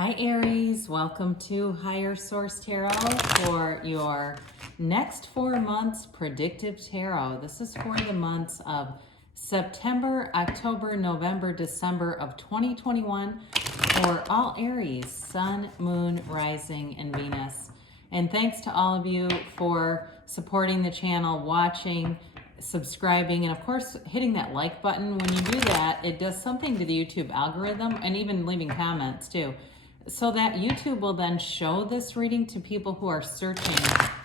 Hi Aries, welcome to Higher Source Tarot for your next 4 months predictive tarot. This is for the months of September, October, November, December of 2021 for all Aries, Sun, Moon, Rising, and Venus. And thanks to all of you for supporting the channel, watching, subscribing, and of course hitting that like button. When you do that, it does something to the YouTube algorithm, and even leaving comments too, so that YouTube will then show this reading to people who are searching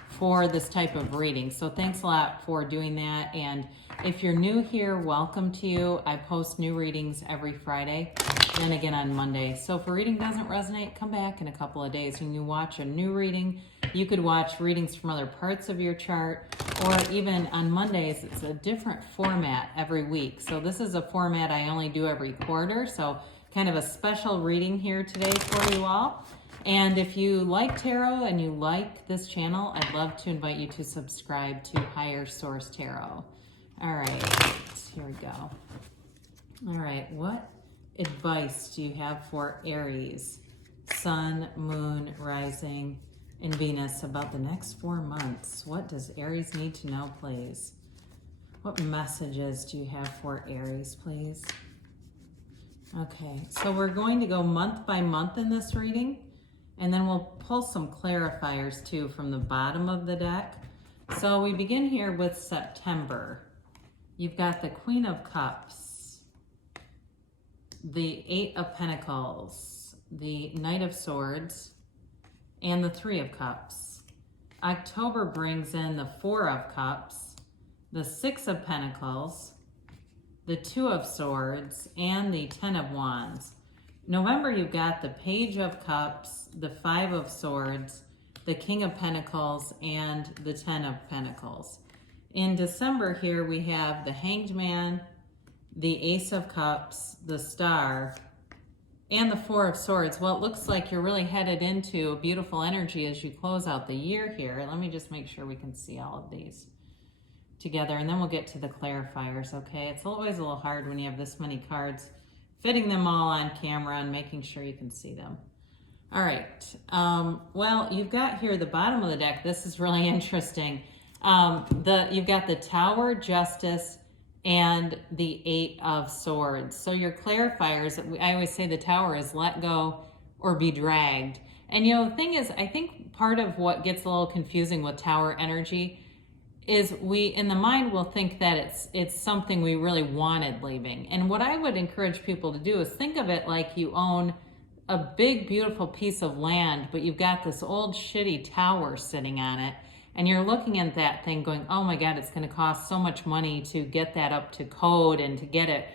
for this type of reading. So thanks a lot for doing that. And if you're new here, welcome to you. I post new readings every Friday, then again on Monday. So if a reading doesn't resonate, come back in a couple of days when you watch a new reading. You could watch readings from other parts of your chart, or even on Mondays, it's a different format every week. So this is a format I only do every quarter. So kind of a special reading here today for you all. And if you like tarot and you like this channel, I'd love to invite you to subscribe to Higher Source Tarot. All right, here we go. All right, what advice do you have for Aries, Sun, Moon, Rising, and Venus about the next 4 months? What does Aries need to know, please? What messages do you have for Aries, please? Okay, so we're going to go month by month in this reading, and then we'll pull some clarifiers too from the bottom of the deck. So we begin here with September. You've got the Queen of Cups, the Eight of Pentacles, the Knight of Swords, and the Three of Cups. October brings in the Four of Cups, the Six of Pentacles, the Two of Swords, and the Ten of Wands. November, you've got the Page of Cups, the Five of Swords, the King of Pentacles, and the Ten of Pentacles. In December here, we have the Hanged Man, the Ace of Cups, the Star, and the Four of Swords. Well, it looks like you're really headed into a beautiful energy as you close out the year here. Let me just make sure we can see all of these together, and then we'll get to the clarifiers, okay? It's always a little hard when you have this many cards, fitting them all on camera and making sure you can see them. All right, well, you've got here the bottom of the deck. This is really interesting. You've got the Tower, Justice, and the Eight of Swords. So your clarifiers, I always say the Tower is let go or be dragged. And you know, the thing is, I think part of what gets a little confusing with Tower energy is we in the mind will think that it's something we really wanted leaving. And what I would encourage people to do is think of it like you own a big beautiful piece of land, but you've got this old shitty tower sitting on it, and you're looking at that thing going, oh my God, it's going to cost so much money to get that up to code and to get it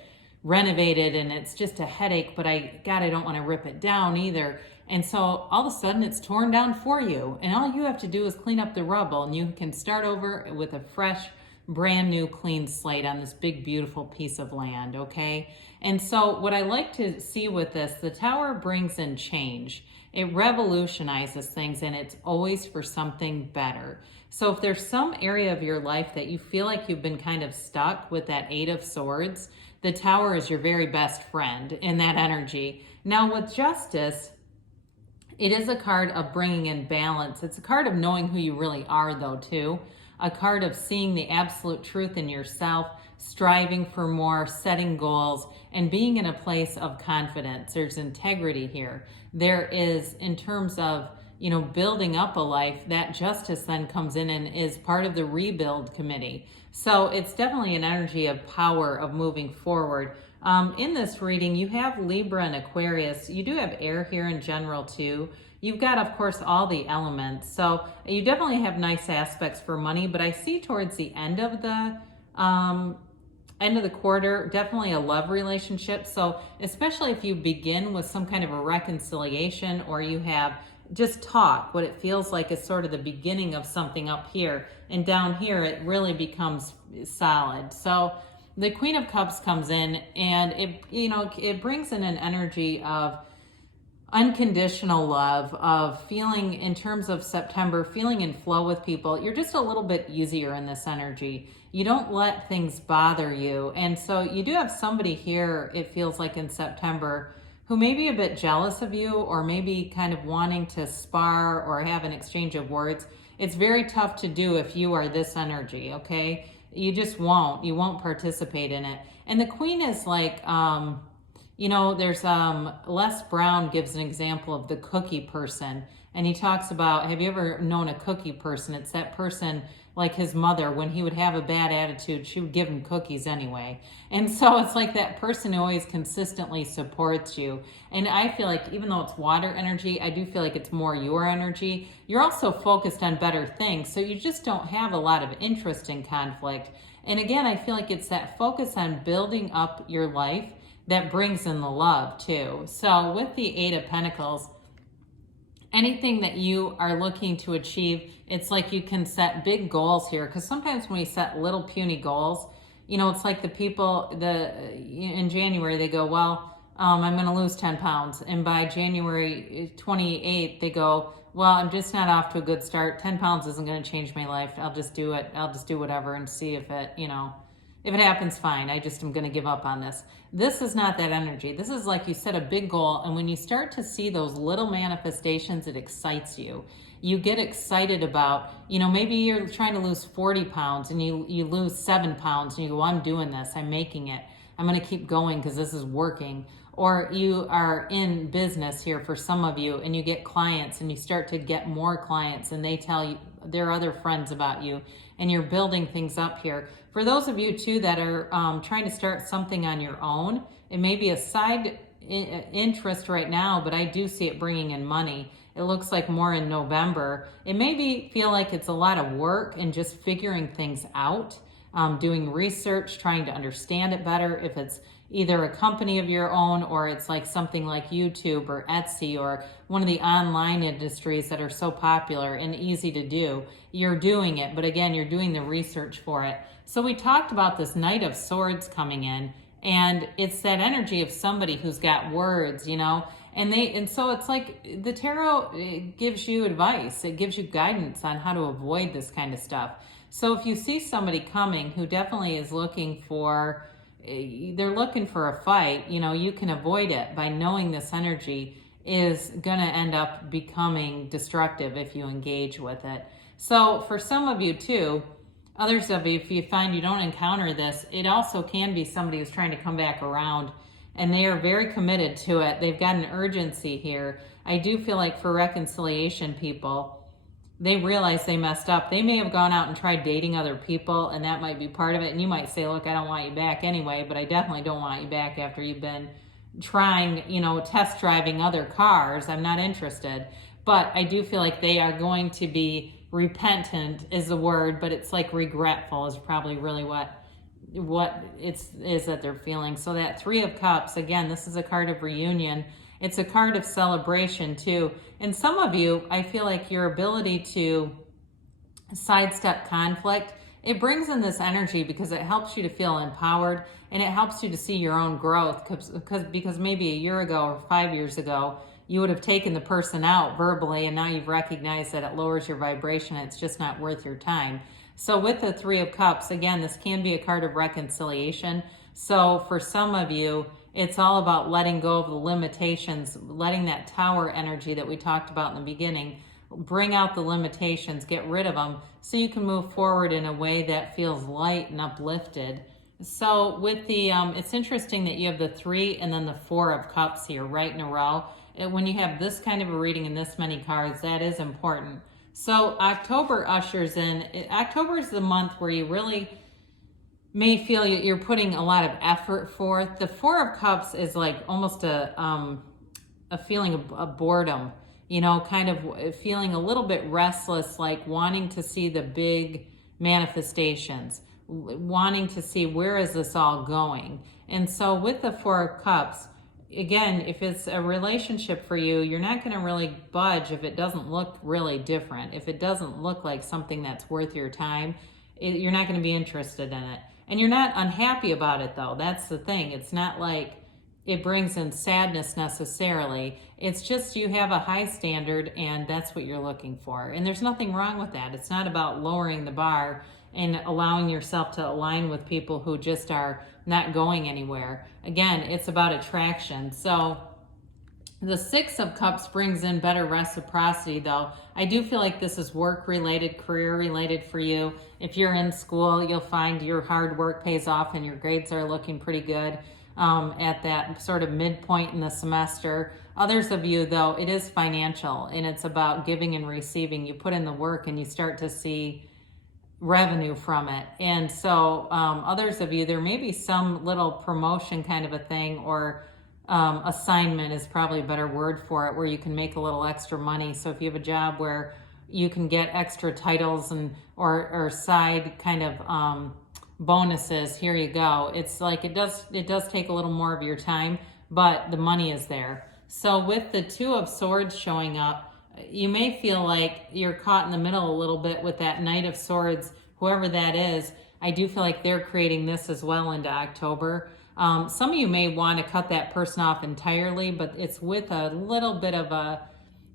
renovated, and it's just a headache, but I don't want to rip it down either. And so all of a sudden it's torn down for you, and all you have to do is clean up the rubble, and you can start over with a fresh, brand new, clean slate on this big, beautiful piece of land, okay? And so what I like to see with this, the Tower brings in change. It revolutionizes things, and it's always for something better. So if there's some area of your life that you feel like you've been kind of stuck with that Eight of Swords, the Tower is your very best friend in that energy. Now with Justice, it is a card of bringing in balance. It's a card of knowing who you really are, though, too. A card of seeing the absolute truth in yourself, striving for more, setting goals, and being in a place of confidence. There's integrity here. There is, in terms of, you know, building up a life, that Justice then comes in and is part of the rebuild committee. So it's definitely an energy of power, of moving forward. In this reading, you have Libra and Aquarius. You do have air here in general too. You've got, of course, all the elements. So you definitely have nice aspects for money, but I see towards the end of the quarter, definitely a love relationship. So especially if you begin with some kind of a reconciliation, or you have just talk, what it feels like is sort of the beginning of something up here, and down here it really becomes solid. So the Queen of Cups comes in, and it brings in an energy of unconditional love, of feeling, in terms of September, feeling in flow with people. You're just a little bit easier in this energy. You don't let things bother you. And so you do have somebody here, it feels like in September, who may be a bit jealous of you, or maybe kind of wanting to spar or have an exchange of words. It's very tough to do if you are this energy, okay? You just won't. You won't participate in it. And the Queen is like, there's Les Brown gives an example of the cookie person. And he talks about, have you ever known a cookie person? It's that person, like his mother, when he would have a bad attitude, she would give him cookies anyway. And so it's like that person who always consistently supports you. And I feel like even though it's water energy, I do feel like it's more your energy. You're also focused on better things, so you just don't have a lot of interest in conflict. And again, I feel like it's that focus on building up your life that brings in the love too. So with the Eight of Pentacles, anything that you are looking to achieve, it's like you can set big goals here. Because sometimes when we set little puny goals, it's like the people in January, they go, well, I'm going to lose 10 pounds. And by January 28th, they go, well, I'm just not off to a good start. 10 pounds isn't going to change my life. I'll just do it. I'll just do whatever and see if it, if it happens, fine. I just am going to give up on this. This is not that energy. This is like you set a big goal, and when you start to see those little manifestations, it excites you. You get excited about, maybe you're trying to lose 40 pounds and you lose 7 pounds and you go, well, I'm doing this. I'm making it. I'm going to keep going because this is working. Or you are in business here for some of you, and you get clients and you start to get more clients, and they tell you their other friends about you, and you're building things up here. For those of you too that are trying to start something on your own, it may be a side interest right now, but I do see it bringing in money. It looks like more in November. It may feel like it's a lot of work and just figuring things out, doing research, trying to understand it better. If it's either a company of your own, or it's like something like YouTube or Etsy or one of the online industries that are so popular and easy to do, you're doing it. But again, you're doing the research for it. So we talked about this Knight of Swords coming in, and it's that energy of somebody who's got words, and so it's like the tarot, it gives you advice. It gives you guidance on how to avoid this kind of stuff. So if you see somebody coming who definitely is looking for, they're looking for a fight, you can avoid it by knowing this energy is going to end up becoming destructive if you engage with it. So for some of you too, others of you, if you find you don't encounter this, it also can be somebody who's trying to come back around, and they are very committed to it. They've got an urgency here. I do feel like for reconciliation people, they realize they messed up. They may have gone out and tried dating other people, and that might be part of it. And you might say, look, I don't want you back anyway, but I definitely don't want you back after you've been trying, test driving other cars. I'm not interested. But I do feel like they are going to be repentant is the word, but it's like regretful is probably really what is that they're feeling. So that Three of Cups, again, this is a card of reunion. It's a card of celebration too. And some of you, I feel like your ability to sidestep conflict, it brings in this energy because it helps you to feel empowered, and it helps you to see your own growth, because maybe a year ago or 5 years ago, you would have taken the person out verbally, and now you've recognized that it lowers your vibration. It's just not worth your time. So with the Three of Cups, again, this can be a card of reconciliation. So for some of you, it's all about letting go of the limitations, letting that tower energy that we talked about in the beginning, bring out the limitations, get rid of them, so you can move forward in a way that feels light and uplifted. So with the, it's interesting that you have the 3 and then the 4 of Cups here right in a row. When you have this kind of a reading and this many cards, that is important. So October ushers in. October is the month where you really may feel you're putting a lot of effort forth. The 4 of Cups is like almost a feeling of boredom, kind of feeling a little bit restless, like wanting to see the big manifestations, wanting to see where is this all going. And so with the 4 of Cups, again, if it's a relationship for you, you're not going to really budge if it doesn't look really different. If it doesn't look like something that's worth your time, you're not going to be interested in it. And you're not unhappy about it, though. That's the thing. It's not like it brings in sadness necessarily. It's just you have a high standard, and that's what you're looking for. And there's nothing wrong with that. It's not about lowering the bar and allowing yourself to align with people who just are not going anywhere. Again, it's about attraction. So The Six of Cups brings in better reciprocity, though. I do feel like this is work-related, career-related for you. If you're in school, you'll find your hard work pays off and your grades are looking pretty good at that sort of midpoint in the semester. Others of you, though, it is financial, and it's about giving and receiving. You put in the work and you start to see revenue from it. And so others of you, there may be some little promotion kind of a thing, or assignment is probably a better word for it, where you can make a little extra money. So if you have a job where you can get extra titles and or side kind of bonuses, here you go. It's like it does take a little more of your time, but the money is there. So with the Two of Swords showing up, you may feel like you're caught in the middle a little bit with that Knight of Swords, whoever that is. I do feel like they're creating this as well into October. Some of you may want to cut that person off entirely, but it's with a little bit of a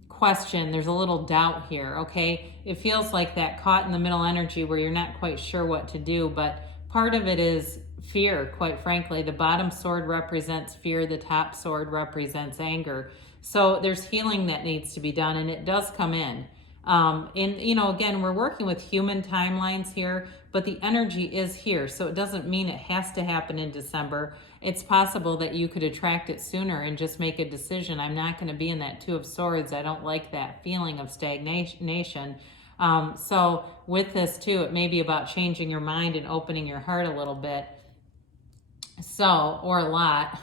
question. There's a little doubt here, okay? It feels like that caught in the middle energy where you're not quite sure what to do, but part of it is fear, quite frankly. The bottom sword represents fear. The top sword represents anger. So there's healing that needs to be done, and it does come in. And, you know, again, we're working with human timelines here, but the energy is here. So it doesn't mean it has to happen in December. It's possible that you could attract it sooner and just make a decision. I'm not going to be in that Two of Swords. I don't like that feeling of stagnation. So with this too, it may be about changing your mind and opening your heart a little bit. So, or a lot.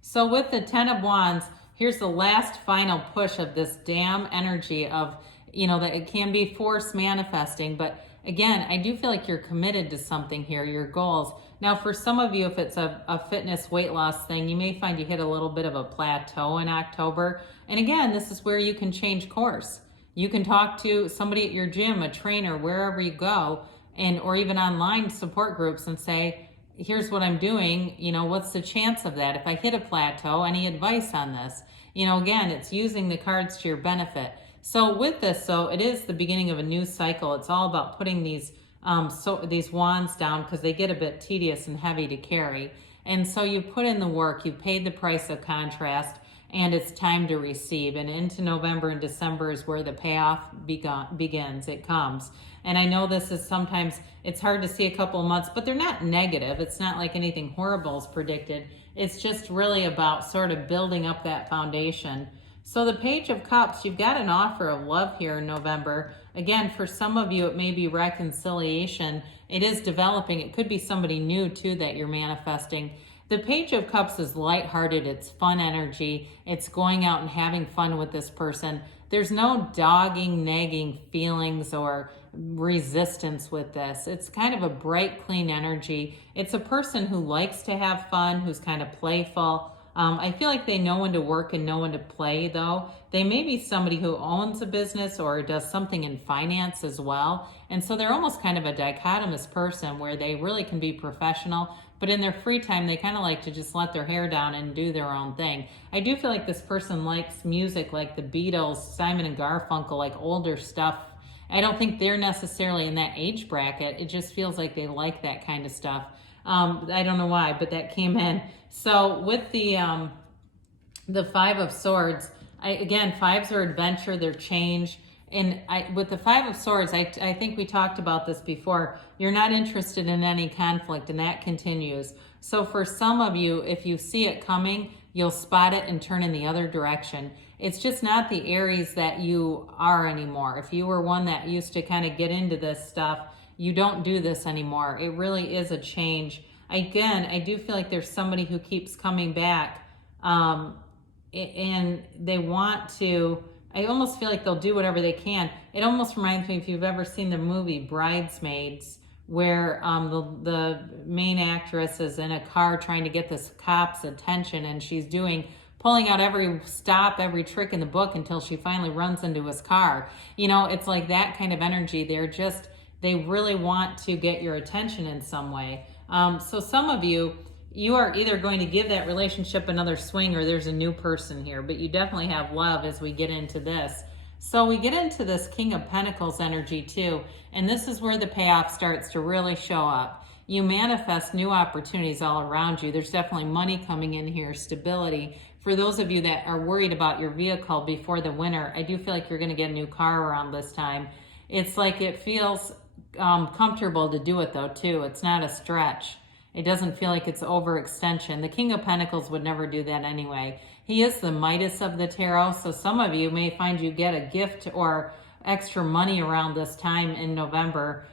So with the Ten of Wands, here's the last final push of this damn energy of, you know, that it can be force manifesting. But again, I do feel like you're committed to something here, your goals. Now, for some of you, if it's a fitness weight loss thing, you may find you hit a little bit of a plateau in October. And again, this is where you can change course. You can talk to somebody at your gym, a trainer, wherever you go, and or even online support groups and say, here's what I'm doing, you know, what's the chance of that? If I hit a plateau, any advice on this? You know, again, it's using the cards to your benefit. So with this, so it is the beginning of a new cycle. It's all about putting these wands down because they get a bit tedious and heavy to carry. And so you put in the work, you paid the price of contrast, and it's time to receive. And into November and December is where the payoff begins. It comes. And I know this is sometimes, it's hard to see a couple of months, but they're not negative. It's not like anything horrible is predicted. It's just really about sort of building up that foundation. So the Page of Cups, you've got an offer of love here in November. Again, for some of you, it may be reconciliation. It is developing. It could be somebody new too that you're manifesting. The Page of Cups is lighthearted. It's fun energy. It's going out and having fun with this person. There's no dogging, nagging feelings or resistance with this. It's kind of a bright, clean energy. It's a person who likes to have fun, who's kind of playful. I feel like they know when to work and know when to play, though. They may be somebody who owns a business or does something in finance as well. And so they're almost kind of a dichotomous person where they really can be professional, but in their free time, they kind of like to just let their hair down and do their own thing. I do feel like this person likes music like the Beatles, Simon and Garfunkel, like older stuff. I don't think they're necessarily in that age bracket. It just feels like they like that kind of stuff. I don't know why, but that came in. So with the Five of Swords, again, fives are adventure, they're change. And with the Five of Swords, I think we talked about this before. You're not interested in any conflict, and that continues. So for some of you, if you see it coming, you'll spot it and turn in the other direction. It's just not the Aries that you are anymore. If you were one that used to kind of get into this stuff, you don't do this anymore. It really is a change. Again, I do feel like there's somebody who keeps coming back and they want to, I almost feel like they'll do whatever they can. It almost reminds me, if you've ever seen the movie Bridesmaids, where the main actress is in a car trying to get this cop's attention, and she's pulling out every stop, every trick in the book until she finally runs into his car. You know, it's like that kind of energy. They really want to get your attention in some way. So some of you are either going to give that relationship another swing, or there's a new person here, but you definitely have love as we get into this. So we get into this King of Pentacles energy too, and this is where the payoff starts to really show up. You manifest new opportunities all around you. There's definitely money coming in here, stability. For those of you that are worried about your vehicle before the winter, I do feel like you're going to get a new car around this time. It's like it feels comfortable to do it though too. It's not a stretch. It doesn't feel like it's overextension. The King of Pentacles would never do that anyway. He is the Midas of the tarot, so some of you may find you get a gift or extra money around this time in November,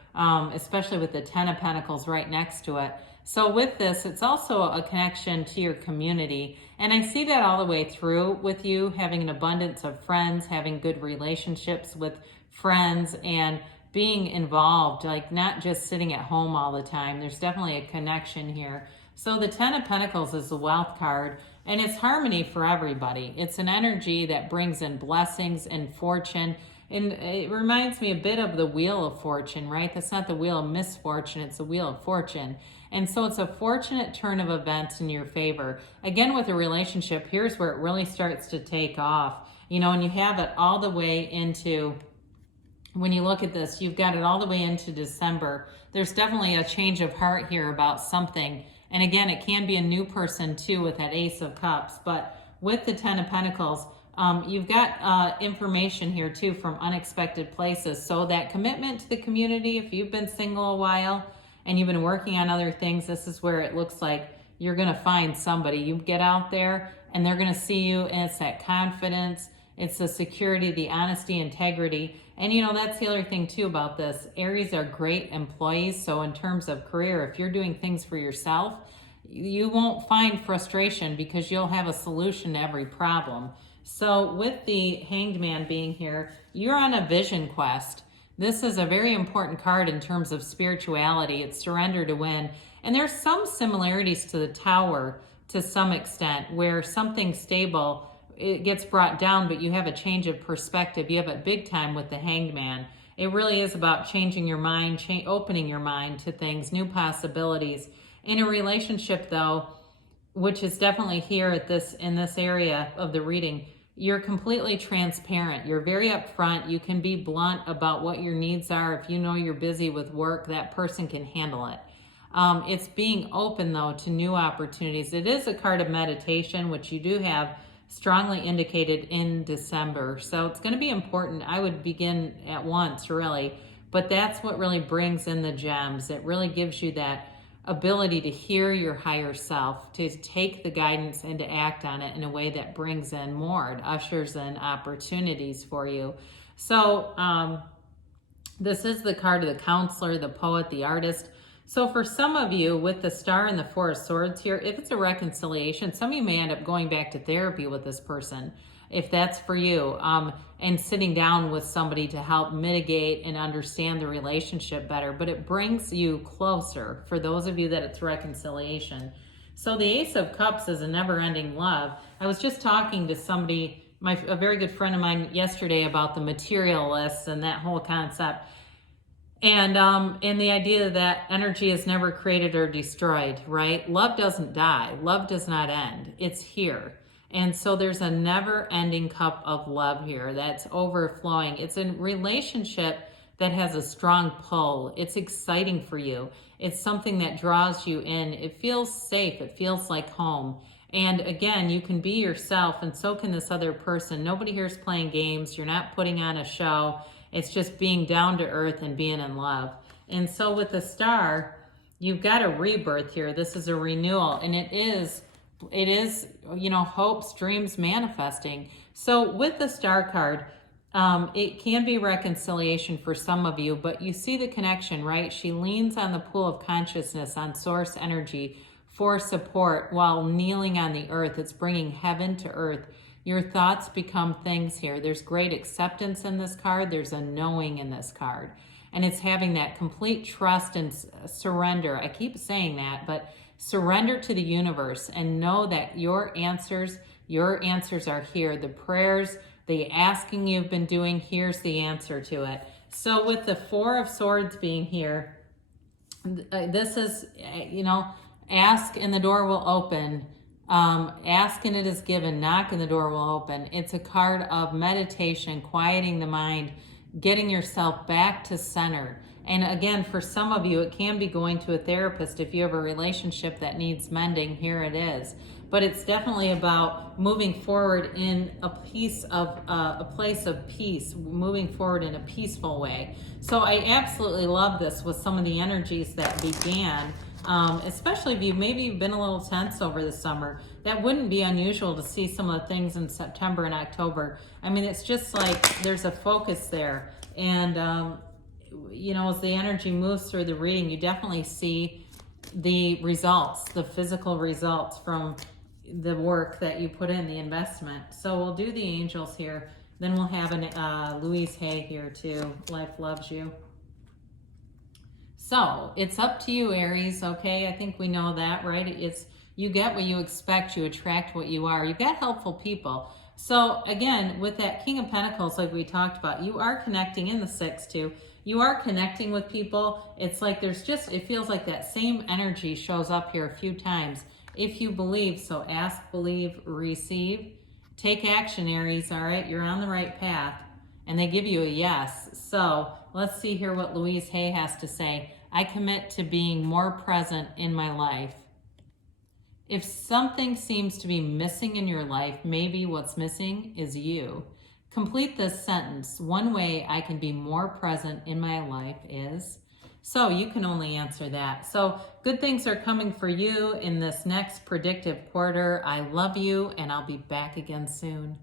especially with the Ten of Pentacles right next to it. So with this, it's also a connection to your community. And I see that all the way through with you having an abundance of friends, having good relationships with friends, and being involved, like not just sitting at home all the time. There's definitely a connection here. So the Ten of Pentacles is the wealth card, and it's harmony for everybody. It's an energy that brings in blessings and fortune. And it reminds me a bit of the Wheel of Fortune, right? That's not the Wheel of Misfortune, it's the Wheel of Fortune. And so it's a fortunate turn of events in your favor. Again, with a relationship, here's where it really starts to take off. You know, and you have it all the way into, when you look at this, you've got it all the way into December. There's definitely a change of heart here about something. And again, it can be a new person too with that Ace of Cups. But with the Ten of Pentacles, you've got information here too from unexpected places. So that commitment to the community, if you've been single a while and you've been working on other things, this is where it looks like you're going to find somebody. You get out there and they're going to see you, and it's that confidence, it's the security, the honesty, integrity. And you know, that's the other thing too about this. Aries are great employees. So in terms of career, if you're doing things for yourself, you won't find frustration because you'll have a solution to every problem. So with the Hanged Man being here, you're on a vision quest. This is a very important card in terms of spirituality. It's surrender to win. And there's some similarities to the Tower to some extent, where something stable, it gets brought down, but you have a change of perspective. You have it big time with the Hanged Man. It really is about changing your mind, opening your mind to things, new possibilities. In a relationship though, which is definitely here at in this area of the reading, you're completely transparent. You're very upfront. You can be blunt about what your needs are. If you know you're busy with work, that person can handle it. It's being open though to new opportunities. It is a card of meditation, which you do have strongly indicated in December. So it's going to be important. I would begin at once, really. But that's what really brings in the gems. It really gives you that ability to hear your higher self, to take the guidance and to act on it in a way that brings in more. It ushers in opportunities for you. So this is the card of the counselor, the poet, the artist. So for some of you with the Star and the Four of Swords here, if it's a reconciliation, some of you may end up going back to therapy with this person, if that's for you, and sitting down with somebody to help mitigate and understand the relationship better. But it brings you closer for those of you that it's reconciliation. So the Ace of Cups is a never-ending love. I was just talking to somebody, a very good friend of mine yesterday, about the materialists and that whole concept. And the idea that energy is never created or destroyed, right? Love doesn't die. Love does not end. It's here. And so there's a never-ending cup of love here that's overflowing. It's a relationship that has a strong pull. It's exciting for you. It's something that draws you in. It feels safe. It feels like home. And again, you can be yourself, and so can this other person. Nobody here is playing games. You're not putting on a show. It's just being down to earth and being in love. And so with the Star, you've got a rebirth here. This is a renewal, and it is, you know, hopes, dreams manifesting. So with the Star card, it can be reconciliation for some of you, but you see the connection, right? She leans on the pool of consciousness, on source energy for support while kneeling on the earth. It's bringing heaven to earth. Your thoughts become things here. There's great acceptance in this card. There's a knowing in this card. And it's having that complete trust and surrender. I keep saying that, but surrender to the universe and know that your answers are here. The prayers, the asking you've been doing, here's the answer to it. So with the Four of Swords being here, this is, you know, ask and the door will open. Ask and it is given, knock and the door will open. It's a card of meditation, quieting the mind, getting yourself back to center. And again, for some of you, it can be going to a therapist. If you have a relationship that needs mending, here it is. but it's definitely about moving forward in a place of peace, moving forward in a peaceful way. So I absolutely love this with some of the energies that began, especially if maybe you've been a little tense over the summer. That wouldn't be unusual to see some of the things in September and October. I mean, it's just like there's a focus there. And, you know, as the energy moves through the reading, you definitely see the results, the physical results from the work that you put in, the investment. So we'll do the angels here. Then we'll have Louise Hay here too. Life loves you. So it's up to you, Aries. Okay, I think we know that, right? It's you get what you expect, you attract what you are. You've got helpful people. So again, with that King of Pentacles, like we talked about, you are connecting in the 6 too. You are connecting with people. It's like there's just, it feels like that same energy shows up here a few times. If you believe, so ask, believe, receive. Take action, Aries, all right? You're on the right path. And they give you a yes. So let's see here what Louise Hay has to say. I commit to being more present in my life. If something seems to be missing in your life, maybe what's missing is you. Complete this sentence. One way I can be more present in my life is... So you can only answer that. So good things are coming for you in this next predictive quarter. I love you, and I'll be back again soon.